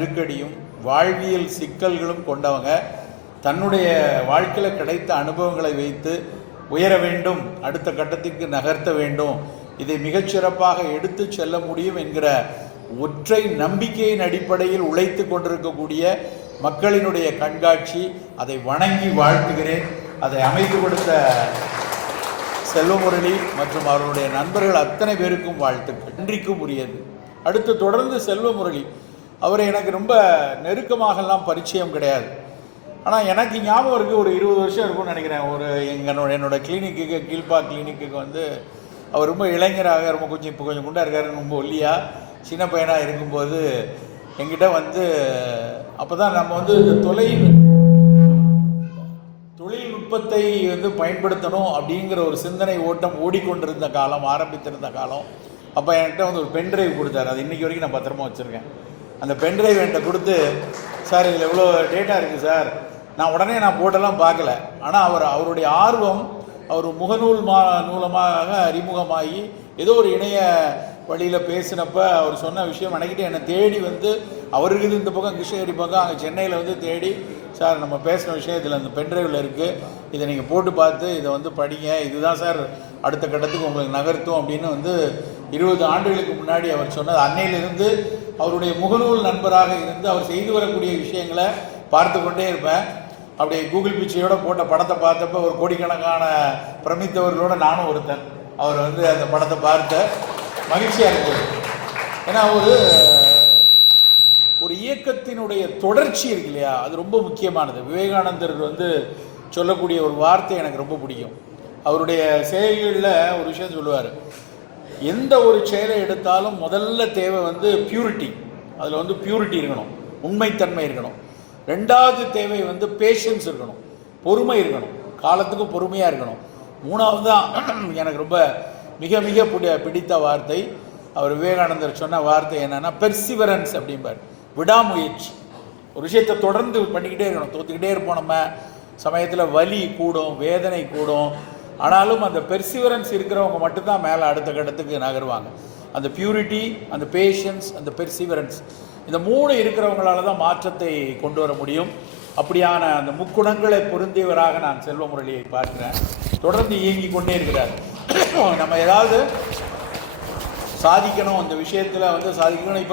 நெருக்கடியும் வாழ்வியல் சிக்கல்களும் கொண்டவங்க தன்னுடைய வாழ்க்கையில் கிடைத்த அனுபவங்களை வைத்து உயர வேண்டும், அடுத்த கட்டத்திற்கு நகர்த்த வேண்டும், இதை மிகச்சிறப்பாக எடுத்து செல்ல முடியும் என்கிற ஒற்றை நம்பிக்கையின் அடிப்படையில் உழைத்து கொண்டிருக்கக்கூடிய மக்களினுடைய கண்காட்சி. அதை வணங்கி வாழ்த்துகிறேன். அதை அமைத்து கொடுத்த செல்வமுரளி மற்றும் அவர்களுடைய நண்பர்கள் அத்தனை பேருக்கும் வாழ்த்துக்கள். நன்றிக்கும் உரியது. அடுத்து தொடர்ந்து செல்வமுரளி அவர் எனக்கு ரொம்ப நெருக்கமாகலாம் பரிச்சயம் கிடையாது. ஆனால் எனக்கு ஞாபகம் இருக்குது, ஒரு 20 வருஷம் இருக்கும்னு நினைக்கிறேன். ஒரு என்னோடய கிளினிக்கு, கீழ்பா கிளினிக்கு வந்து அவர் ரொம்ப இளைஞராக, ரொம்ப இப்போ கொஞ்சம் குண்டாக இருக்கார், ரொம்ப ஒல்லியாக சின்ன பையனாக இருக்கும்போது என்கிட்ட வந்து அப்போ தான் நம்ம வந்து இந்த தொழில்நுட்பத்தை வந்து பயன்படுத்தணும் அப்படிங்கிற ஒரு சிந்தனை ஓட்டம் ஓடிக்கொண்டிருந்த காலம், ஆரம்பித்திருந்த காலம். அப்போ என்கிட்ட வந்து ஒரு பென்ட்ரைவ் கொடுத்தாரு. அது இன்றைக்கி வரைக்கும் நான் பத்திரமா வச்சுருக்கேன். அந்த பென்ட்ரைவ் என்கிட்ட கொடுத்து, சார் இதில் எவ்வளோ டேட்டா இருக்குது சார், நான் உடனே போட்டெல்லாம் பார்க்கல. ஆனால் அவருடைய ஆர்வம், அவர் முகநூல் மூலமாக அறிமுகமாகி ஏதோ ஒரு இணைய வழியில் பேசினப்ப அவர் சொன்ன விஷயம் நினைக்கிட்டு என்னை தேடி வந்து, அவருக்கு இந்த பக்கம் கிருஷ்ணகிரி பக்கம், அங்கே சென்னையில் வந்து தேடி, சார் நம்ம பேசின விஷயம் இதில் அந்த பென்ட்ரைவில் இருக்குது, இதை நீங்கள் போட்டு பார்த்து இதை வந்து படிங்க, இதுதான் சார் அடுத்த கட்டத்துக்கு உங்களுக்கு நகர்த்தும் அப்படின்னு வந்து 20 ஆண்டுகளுக்கு முன்னாடி அவர் சொன்னது. அன்னையிலிருந்து அவருடைய முகநூல் நண்பராக இருந்து அவர் செய்து வரக்கூடிய விஷயங்களை பார்த்து கொண்டே இருப்பேன். அப்படியே கூகுள் பிச்சையோட போட்ட படத்தை பார்த்தப்ப ஒரு கோடிக்கணக்கான பிரமித்தவர்களோட நானும் ஒருத்தன். அவர் வந்து அந்த படத்தை பார்த்த மகிழ்ச்சியாக இருக்குது. ஏன்னா ஒரு இயக்கத்தினுடைய தொடர்ச்சி இருக்கு இல்லையா, அது ரொம்ப முக்கியமானது. விவேகானந்தர் வந்து சொல்லக்கூடிய ஒரு வார்த்தை எனக்கு ரொம்ப பிடிக்கும். அவருடைய செயல்களில் ஒரு விஷயம் சொல்லுவார், எந்த ஒரு செயலை எடுத்தாலும் முதல்ல தேவை வந்து பியூரிட்டி. அதில் வந்து பியூரிட்டி இருக்கணும், உண்மைத்தன்மை இருக்கணும். ரெண்டாவது தேவை வந்து பேஷன்ஸ் இருக்கணும், பொறுமை இருக்கணும், காலத்துக்கு பொறுமையாக இருக்கணும். மூணாவது தான் எனக்கு ரொம்ப மிக மிக பிடித்த வார்த்தை, அவர் விவேகானந்தர் சொன்ன வார்த்தை என்னென்னா பெர்சிவரன்ஸ் அப்படிம்பார், விடாமுயற்சி. ஒரு விஷயத்தை தொடர்ந்து பண்ணிக்கிட்டே இருக்கணும். தோற்றுக்கிட்டே இருப்போம், நம்ம சமயத்தில் வலி கூடும், வேதனை கூடும். ஆனாலும் அந்த பெர்சிவரன்ஸ் இருக்கிறவங்க மட்டும்தான் மேலே அடுத்த கட்டத்துக்கு நகருவாங்க. அந்த பியூரிட்டி, அந்த பேஷன்ஸ், அந்த பெர்சிவரன்ஸ், இந்த 3 இருக்கிறவங்களால தான் மாற்றத்தை கொண்டு வர முடியும். அப்படியான அந்த முக்குணங்களை பொருந்தியவராக நான் செல்வமுரளியை பார்க்கிறேன். தொடர்ந்து இயங்கி கொண்டே இருக்கிறார். நம்ம ஏதாவது சாதிக்கணும், அந்த விஷயத்தில் வந்து சாதிக்கணும். இப்போ